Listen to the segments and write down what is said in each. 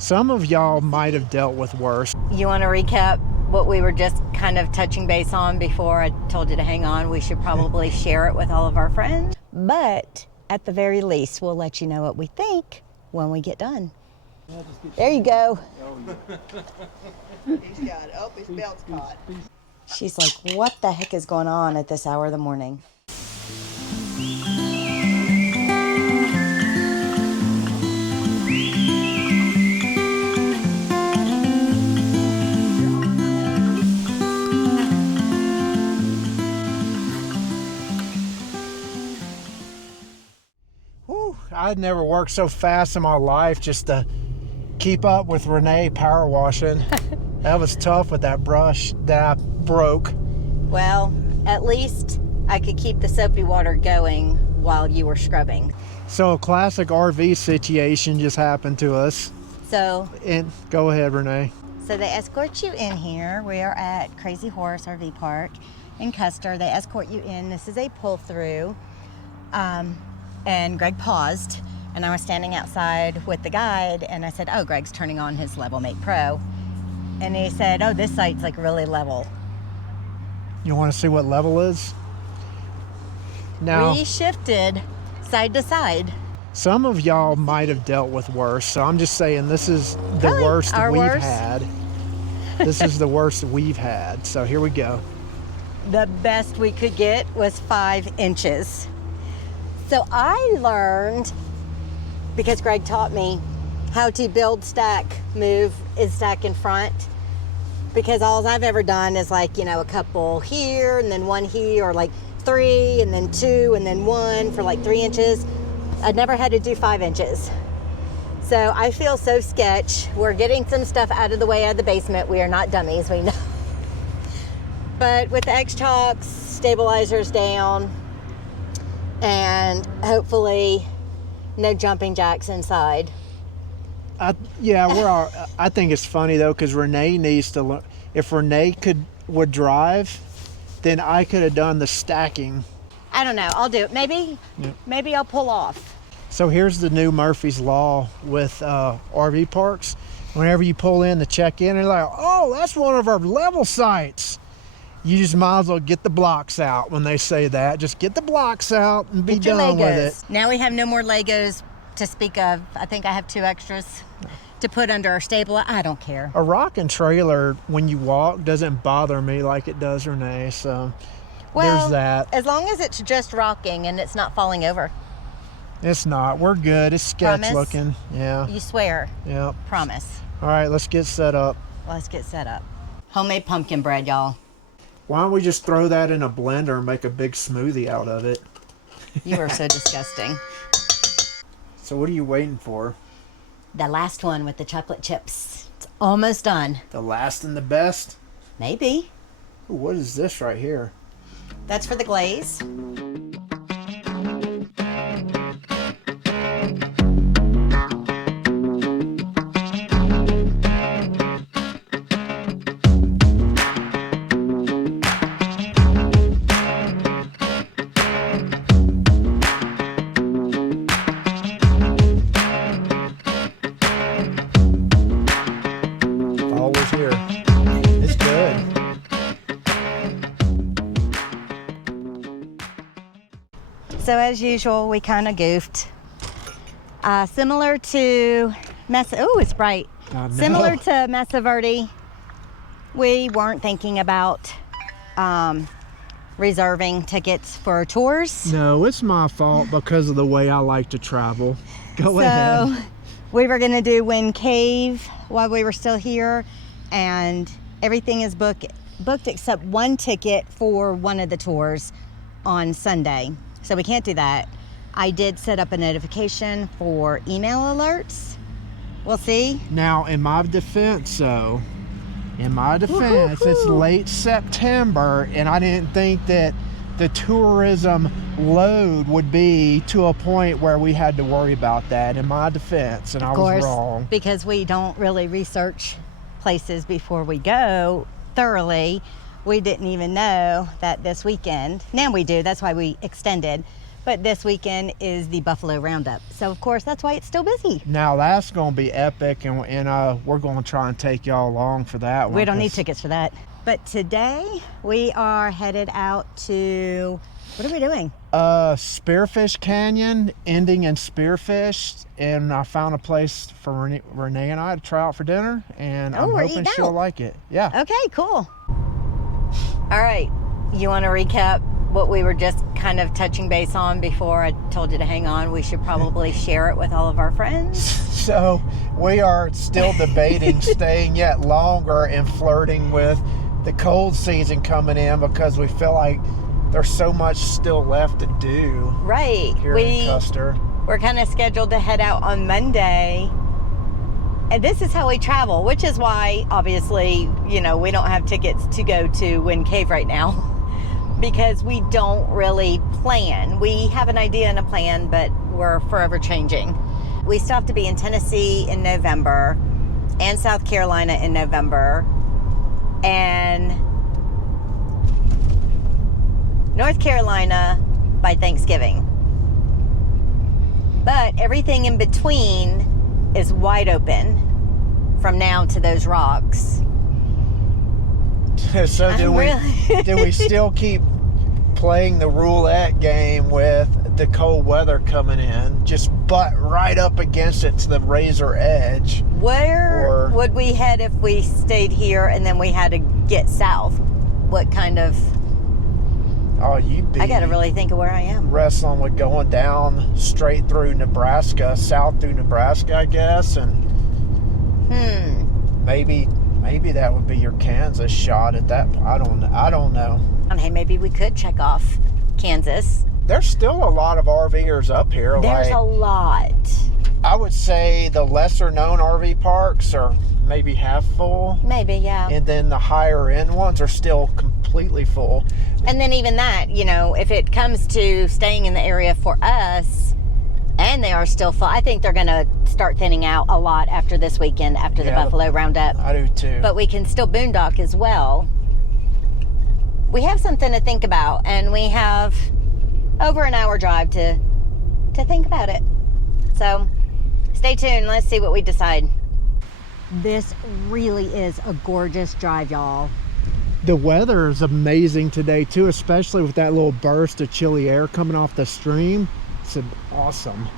Some of y'all might have dealt with worse. You want to recap what we were just kind of touching base on before I told you to hang on? We should probably share it with all of our friends. But at the very least, we'll let you know what we think when we get done. There you go. He's got it. Oh, his belt's caught. She's like, what the heck is going on at this hour of the morning? I'd never worked so fast in my life just to keep up with Renee power washing. That was tough with that brush that I broke. Well, at least I could keep the soapy water going while you were scrubbing. So a classic RV situation just happened to us. And go ahead, Renee. So they escort you in here. We are at Crazy Horse RV Park in Custer. They escort you in. This is a pull-through. And Greg paused, and I was standing outside with the guide, and I said, oh, Greg's turning on his Level Mate Pro. And he said, oh, this site's like really level. You want to see what level is? Now, we shifted side to side. Some of y'all might have dealt with worse, so I'm just saying this is the Really? worst Our we've worst? had. This is the worst we've had, so here we go. The best we could get was 5 inches. So I learned, because Greg taught me, how to build, stack, move, and stack in front. Because all I've ever done is like, you know, a couple here and then one here, or like 3 and then 2 and then 1 for like 3 inches. I'd never had to do 5 inches. So I feel so sketch. We're getting some stuff out of the way out of the basement. We are not dummies, we know. But with the X-Chocks, stabilizers down, and hopefully no jumping jacks inside. I think it's funny though, because Renee needs to learn. If Renee would drive, then I could have done the stacking. I don't know. I'll do it. Maybe I'll pull off. So here's the new Murphy's Law with RV parks. Whenever you pull in to check in, they're like, oh, that's one of our level sites. You just might as well get the blocks out when they say that. Just get the blocks out and be done with it. Now we have no more Legos to speak of. I think I have 2 extras to put under our stable. I don't care. A rocking trailer, when you walk, doesn't bother me like it does Renee, so there's that. As long as it's just rocking and it's not falling over. It's not. We're good. It's sketch Promise? looking. Yeah. You swear? Yep. Promise. All right, let's get set up. Let's get set up. Homemade pumpkin bread, y'all. Why don't we just throw that in a blender and make a big smoothie out of it? You are so disgusting. So what are you waiting for? The last one with the chocolate chips. It's almost done. The last and the best? Maybe. Ooh, what is this right here? That's for the glaze. Always here. It's good. So as usual, we kind of goofed. Similar to it's bright. I know. Similar to Mesa Verde, we weren't thinking about reserving tickets for tours. No, it's my fault because of the way I like to travel. Go ahead. So we were gonna do Wind Cave while we were still here, and everything is booked except one ticket for one of the tours on Sunday. So we can't do that. I did set up a notification for email alerts. We'll see. Now, in my defense, it's late September, and I didn't think that the tourism load would be to a point where we had to worry about that. In my defense, and I was wrong. Because we don't really research places before we go thoroughly. We didn't even know that this weekend. Now we do. That's why we extended. But this weekend is the Buffalo Roundup. So, of course, that's why it's still busy. Now, that's going to be epic, and we're going to try and take y'all along for that one. We don't need tickets for that. But today, we are headed out to... What are we doing? Spearfish Canyon, ending in Spearfish, and I found a place for Renee and I to try out for dinner, and I'm hoping she'll like it. Yeah. Okay, cool. All right, you want to recap what we were just kind of touching base on before I told you to hang on? We should probably share it with all of our friends. So we are still debating staying yet longer and flirting with the cold season coming in because we feel like there's so much still left to do. Right. Here in Custer. We're kind of scheduled to head out on Monday. And this is how we travel, which is why, obviously, we don't have tickets to go to Wind Cave right now because we don't really plan. We have an idea and a plan, but we're forever changing. We still have to be in Tennessee in November and South Carolina in November and North Carolina by Thanksgiving. But everything in between is wide open from now to those rocks. So do we still keep playing the roulette game with the cold weather coming in, just butt right up against it to the razor edge? Where would we head if we stayed here and then we had to get south? What kind of... Oh, you'd be... I got to really think of where I am. Wrestling with going down straight through Nebraska, south through Nebraska, I guess, and maybe that would be your Kansas shot at that. I don't know. And hey, maybe we could check off Kansas. There's still a lot of RVers up here. There's a lot. I would say the lesser known RV parks are maybe half full. Maybe, yeah. And then the higher end ones are still completely full. And then even that, if it comes to staying in the area for us, and they are still full, I think they're going to start thinning out a lot after this weekend, after the Buffalo Roundup. I do too. But we can still boondock as well. We have something to think about, and we have over an hour drive to think about it. So stay tuned. Let's see what we decide. This really is a gorgeous drive, y'all. The weather is amazing today too, especially with that little burst of chilly air coming off the stream. It's awesome.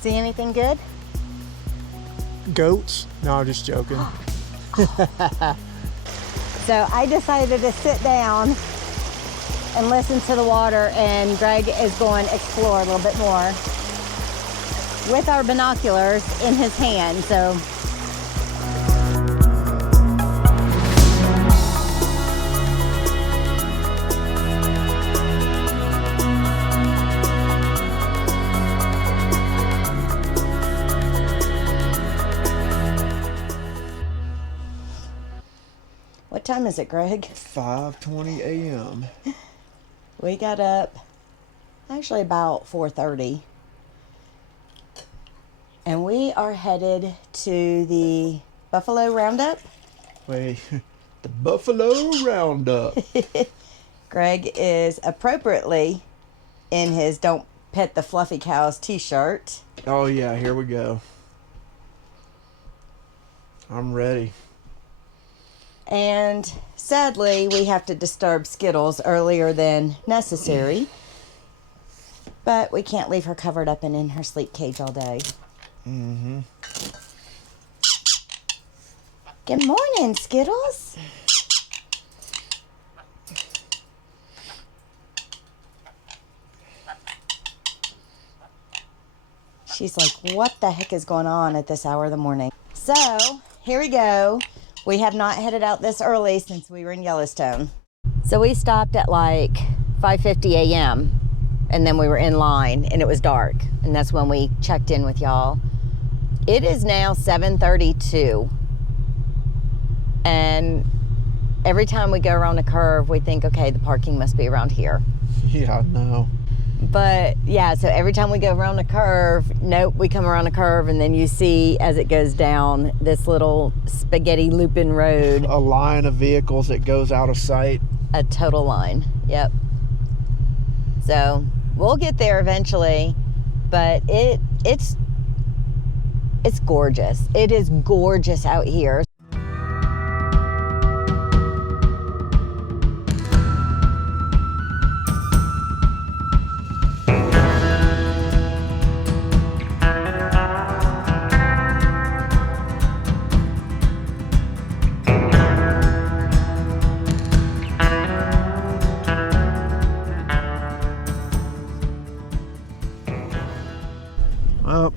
See anything good? Goats? No, I'm just joking. So I decided to sit down and listen to the water, and Greg is going to explore a little bit more with our binoculars in his hand. So what time is it, Greg? 5:20 a.m. We got up actually about 4:30. And we are headed to the Buffalo Roundup. Wait, the Buffalo Roundup. Greg is appropriately in his Don't Pet the Fluffy Cows t-shirt. Oh yeah, here we go. I'm ready. And sadly, we have to disturb Skittles earlier than necessary. But we can't leave her covered up and in her sleep cage all day. Mm-hmm. Good morning, Skittles. She's like, what the heck is going on at this hour of the morning? So, here we go. We have not headed out this early since we were in Yellowstone. So we stopped at like 5:50 a.m. and then we were in line and it was dark. And that's when we checked in with y'all. It is now 7:32. And every time we go around a curve, we think, okay, the parking must be around here. Yeah, no. But yeah, so every time we go around a curve, nope, we come around a curve, and then you see as it goes down this little spaghetti looping road. A line of vehicles that goes out of sight. A total line, yep. So we'll get there eventually, but it's gorgeous. It is gorgeous out here. Well,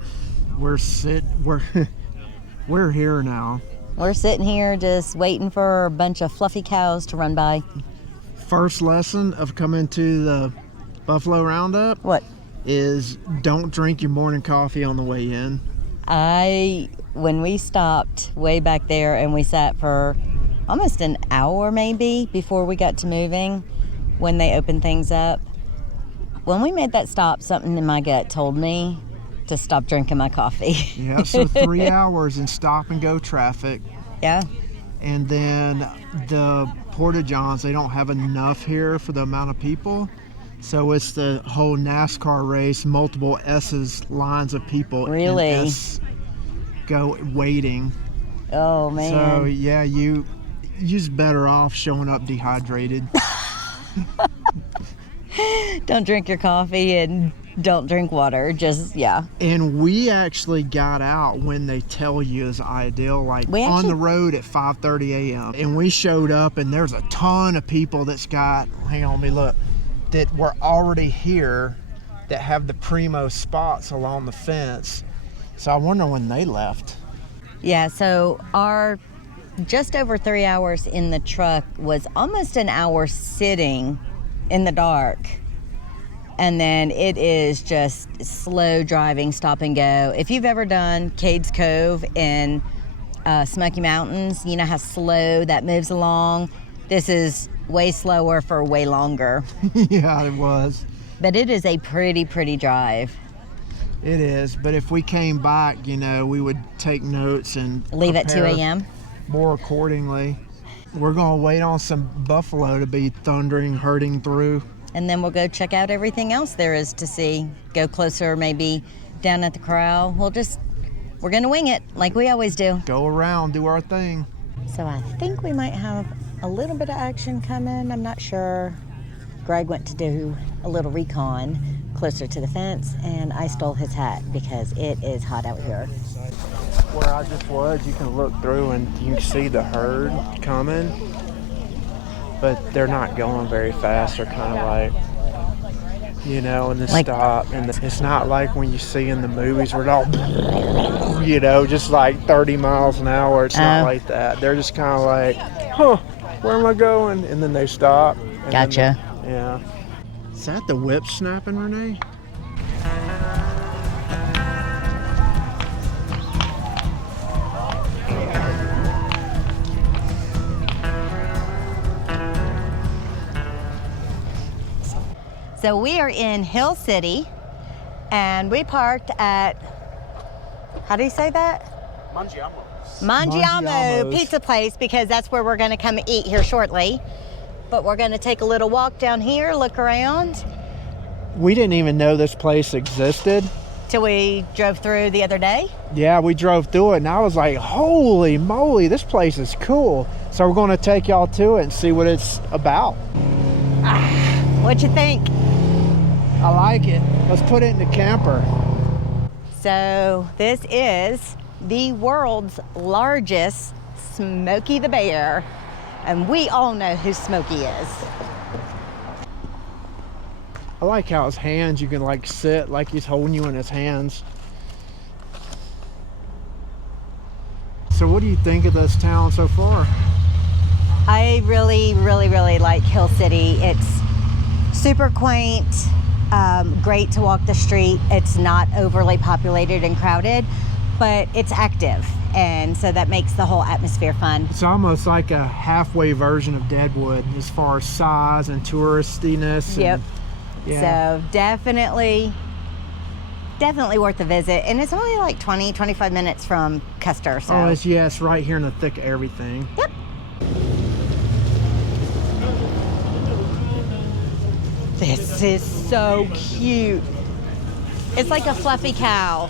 we're here now. We're sitting here just waiting for a bunch of fluffy cows to run by. First lesson of coming to the Buffalo Roundup. What? Is don't drink your morning coffee on the way in. When we stopped way back there and we sat for almost an hour maybe before we got to moving, when they opened things up, when we made that stop, something in my gut told me to stop drinking my coffee. Yeah, so 3 hours in stop and go traffic. Yeah. And then the porta-johns, they don't have enough here for the amount of people. So it's the whole NASCAR race, multiple S's, lines of people. Really? In S go waiting. Oh, man. So yeah, you just better off showing up dehydrated. Don't drink your coffee and don't drink water. Just, yeah. And we actually got out when they tell you is ideal, like on the road at 5:30 a.m. And we showed up, and there's a ton of people that's got, hang on, let me look, that were already here that have the primo spots along the fence. So I wonder when they left. Yeah, so our just over 3 hours in the truck was almost an hour sitting in the dark. And then it is just slow driving, stop and go. If you've ever done Cades Cove in Smoky Mountains, you know how slow that moves along. This is way slower for way longer. Yeah, it was. But it is a pretty drive. It is, but if we came back, you know, we would take notes and leave at 2 a.m. more accordingly. We're gonna wait on some buffalo to be thundering, herding through. And then we'll go check out everything else there is to see. Go closer, maybe down at the corral. We're gonna wing it like we always do. Go around, do our thing. So I think we might have a little bit of action coming. I'm not sure. Greg went to do a little recon closer to the fence, and I stole his hat because it is hot out here. Where I just was, you can look through and you see the herd coming, but they're not going very fast. They're kind of like, you know, and then stop. And it's not like when you see in the movies where it all, you know, just like 30 miles an hour. It's not like that. They're just kind of like, huh, where am I going? And then they stop. Gotcha. Yeah. Is that the whip snapping, Renee? So we are in Hill City, and we parked at, how do you say that? Mangiamo Pizza Place, because that's where we're gonna come eat here shortly. But we're gonna take a little walk down here, look around. We didn't even know this place existed. Till we drove through the other day? Yeah, we drove through it, and I was like, holy moly, this place is cool. So we're gonna take y'all to it and see what it's about. What'd you think? I like it. Let's put it in the camper. So this is the world's largest Smokey the Bear. And we all know who Smokey is. I like how his hands, you can like sit like he's holding you in his hands. So what do you think of this town so far? I really like Hill City. It's super quaint, great to walk the street. It's not overly populated and crowded, but it's active. And so that makes the whole atmosphere fun. It's almost like a halfway version of Deadwood as far as size and touristiness. Yep. Yeah. So definitely worth a visit. And it's only like 20-25 minutes from Custer. So Oh, it's right here in the thick of everything. yep. This is so cute. It's like a fluffy cow.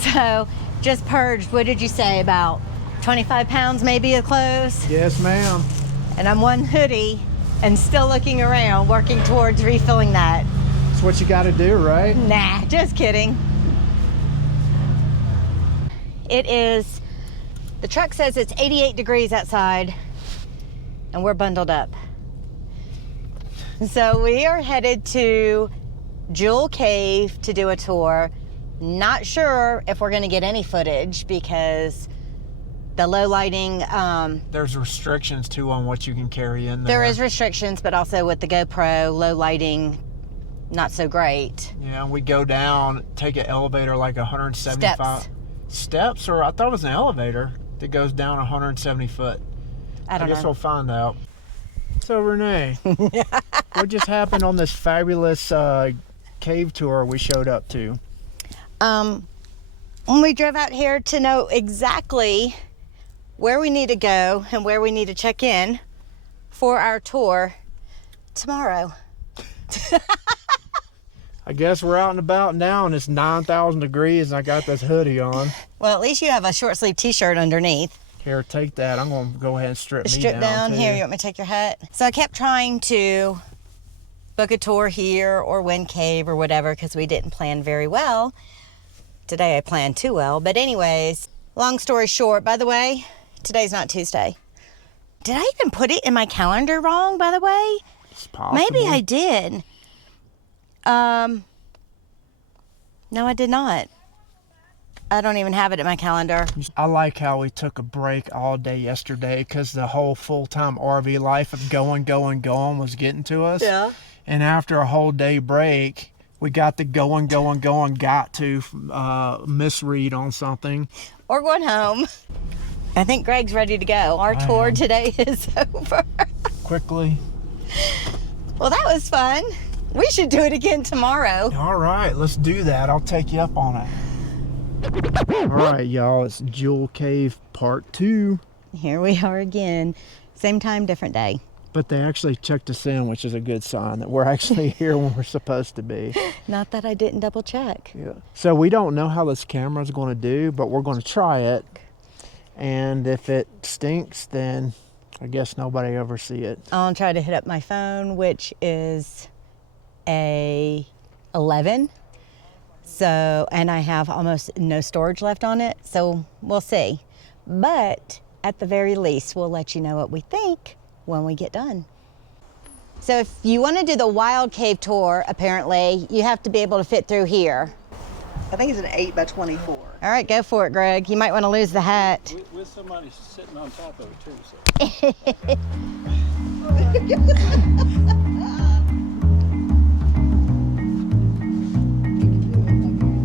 So, just purged, what did you say, about 25 pounds maybe of clothes? Yes, ma'am. And I'm one hoodie and still looking around, working towards refilling that. That's what you got to do, right? Nah, just kidding. It is, the truck says it's 88 degrees outside and we're bundled up. So we are headed to Jewel Cave to do a tour. Not sure if we're gonna get any footage because the low lighting, There's restrictions too on what you can carry in there. there is restrictions, but also with the GoPro, low lighting, not so great. Yeah, we go down, take an elevator like 175 steps, or I thought it was an elevator that goes down 170 foot. I don't guess know. we'll find out. So Renee, what just happened on this fabulous cave tour we showed up to? When we drove out here to know exactly where we need to go and where we need to check in for our tour tomorrow. I guess we're out and about now, and it's 9,000 degrees, and I got this hoodie on. Well, at least you have a short sleeve t-shirt underneath. Here, take that. I'm going to go ahead and strip Down too. here. You want me to take your hat? So I kept trying to book a tour here or Wind Cave or whatever because we didn't plan very well. Today I planned too well. But anyways, long story short, by the way, today's not Tuesday. Did I even put it in my calendar wrong, by the way? It's possible. Maybe I did. No, I did not. I don't even have it in my calendar. I like how we took a break all day yesterday because the whole full-time RV life of going was getting to us. Yeah. And after a whole day break, we got the going, got to misread on something. Or going home. I think Greg's ready to go. Our tour today is over. Quickly. Well, that was fun. We should do it again tomorrow. All right, let's do that. I'll take you up on it. All right, y'all, it's Jewel Cave Part 2. Here we are again. Same time, different day. But they actually checked us in, which is a good sign that we're actually here when we're supposed to be. Not that I didn't double check. Yeah. So we don't know how this camera is going to do, but we're going to try it. And if it stinks, then I guess nobody ever see it. I'll try to hit up my phone, which is a 11. So, and I have almost no storage left on it. So we'll see. But at the very least, we'll let you know what we think when we get done. So if you want to do the wild cave tour, apparently you have to be able to fit through here. I think it's an 8 by 24. All right, go for it, Greg. You might want to lose the hat. With somebody sitting on top of it too. So.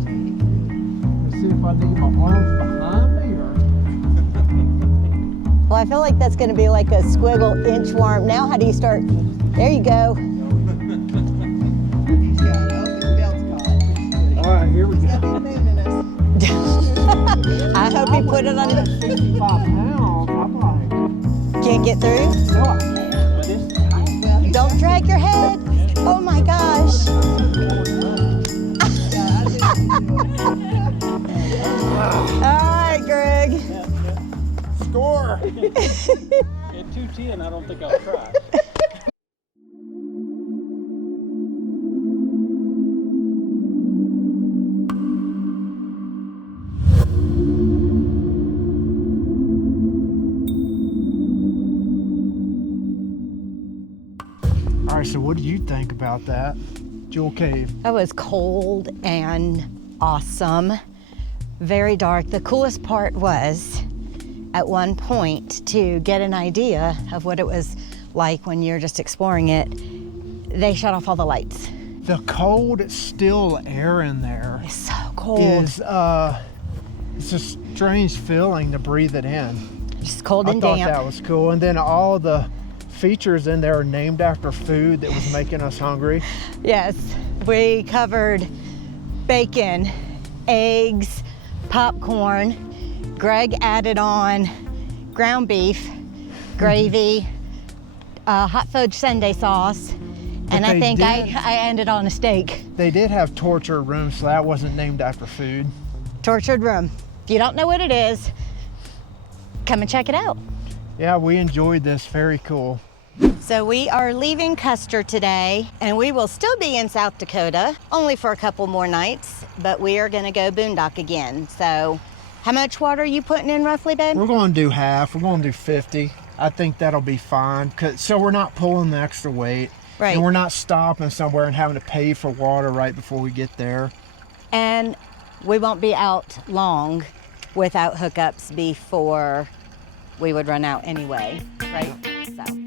Let's see if I need my arms behind me or... Well, I feel like that's going to be like a squiggle inchworm. Now, how do you start? There you go. He's got open belts caught. All right, here we He's go. got the moon in us. I hope you put it on. 65 pounds, I'm like, Can't get through? no, I can't. But it's tight. Well, he's Don't drag your head. Oh my gosh. All right, Greg. Score! At 210, I don't think I'll try. right, so what do you think about that? Jewel Cave. It was cold and awesome, very dark. The coolest part was at one point, to get an idea of what it was like when you're just exploring it, they shut off all the lights. The cold, still air in there It's so cold. is it's a strange feeling to breathe it in. Just cold I and thought damp. that was cool. And then all the features in there are named after food that was making us hungry. Yes, we covered bacon, eggs, popcorn. Greg added on ground beef, gravy, hot fudge sundae sauce, and I they think I did- ended on a steak. They did have torture rooms, so that wasn't named after food. Tortured room. If you don't know what it is, come and check it out. Yeah, we enjoyed this. Very cool. So we are leaving Custer today, and we will still be in South Dakota, only for a couple more nights, but we are gonna go boondock again. So how much water are you putting in roughly, babe? We're going to do half. We're going to do 50. I think that'll be fine. So we're not pulling the extra weight. Right. And we're not stopping somewhere and having to pay for water right before we get there. And we won't be out long without hookups before we would run out anyway, right? So.